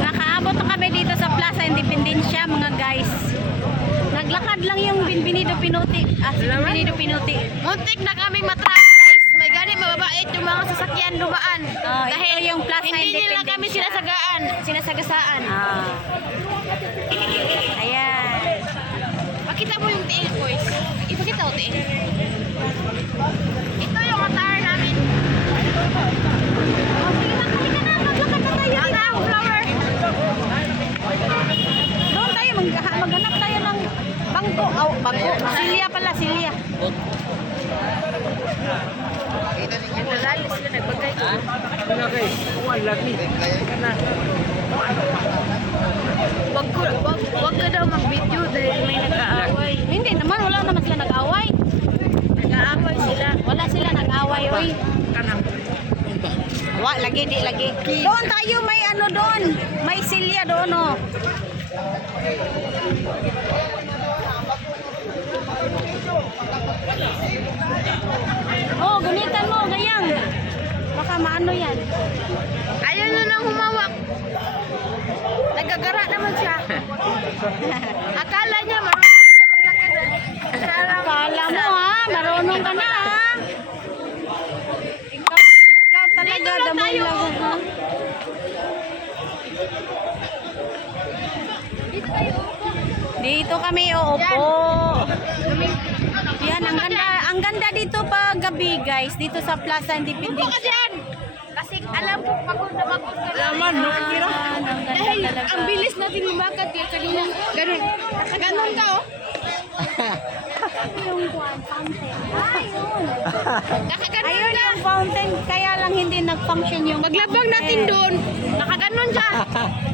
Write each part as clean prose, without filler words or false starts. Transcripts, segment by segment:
Nakaabot na kami dito sa Plaza Independencia, mga guys. Naglakad lang yung Binbinido Pinuti. Binbinido Pinuti. Muntik na kaming matrap, guys. May gani mababait yung mga sasakyan dumaan. Dahil yung Plaza hindi nila kami Independencia. sinasagasaan. Ayan. Pakita mo yung tiil, boys. Ipakita mo tiil. Ito yung attire namin. Sige na, halika na. Maglakad na tayo. Ang flower. Doon tayo, maghanap tayo ng bangko. Bangko. Silya pala, silya. Nalalis sila, nagbagay. Wag ka daw mag-video dahil may nag-aaway. Hindi naman, wala naman sila nag-away. Nag-aaway sila. Wala sila nag-away, oy. Lagi, di lagi. Doon tayo, may ano doon. May silya doon, oh. Oh, gunitan mo, gayang. Baka maano yan. Ayaw na nang humawak. Nagagara naman siya. Akala niya marunong na siya maglakad. Akala mo, ha? Marunong ka na, ha? Ikaw talaga, Dito lang damay tayo. lang, ha? Dito kami uupo. Yan, ang ganda dito pag gabi, guys. Dito sa Plaza Upo ka Independencia. dyan. Kasi alam ko pagod na pagod ka lang. Ang ganda Dahil talaga. ang bilis natin lumakad yan kanina. Ganun. Ganun ka, oh. Yung fountain. Ayun. Nakaganon Ayun ka. yung fountain. Kaya lang hindi nag-function yung Paglabang natin doon, nakaganon siya.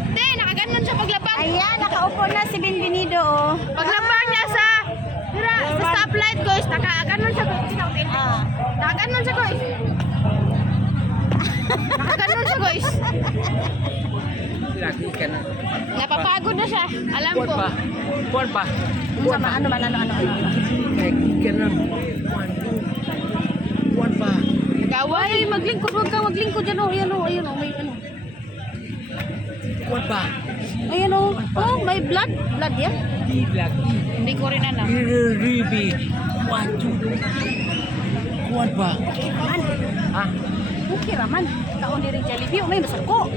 Hindi, nakaganon siya paglabang. Ayan, nakaupo na si Binbinido, oh. Paglabang niya sa stoplight, guys, nakaganon siya. Ah. Nakaganon siya, guys. Nakaganon siya, guys. Napapagod na siya. Alam ko. Ano man. Nag-away. Ay, maglingkod, huwag ka maglingkod dyan, oh. Ayan, oh, ayun, oh, may ano. Ayan, oh. Oh, may blood. Blood yan. Hindi ko rin alam. Man. Okay raman. Kaon din rin Jollibee, oh, may masarko.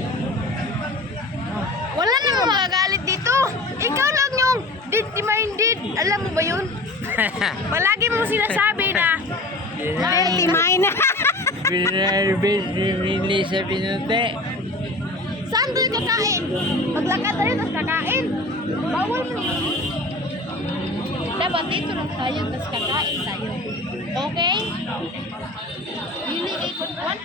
Wala namang magagalit dito. Ikaw lang yung dead-minded. Alam mo ba yun? Palagi mo sinasabi na Dirty mind. Binarbis sa Pinuti. saan doon kakain? Maglakad tayo tapos kakain. Bawal mo. Dapat dito lang tayo tapos kakain tayo. Okay? Really kay Kunwan?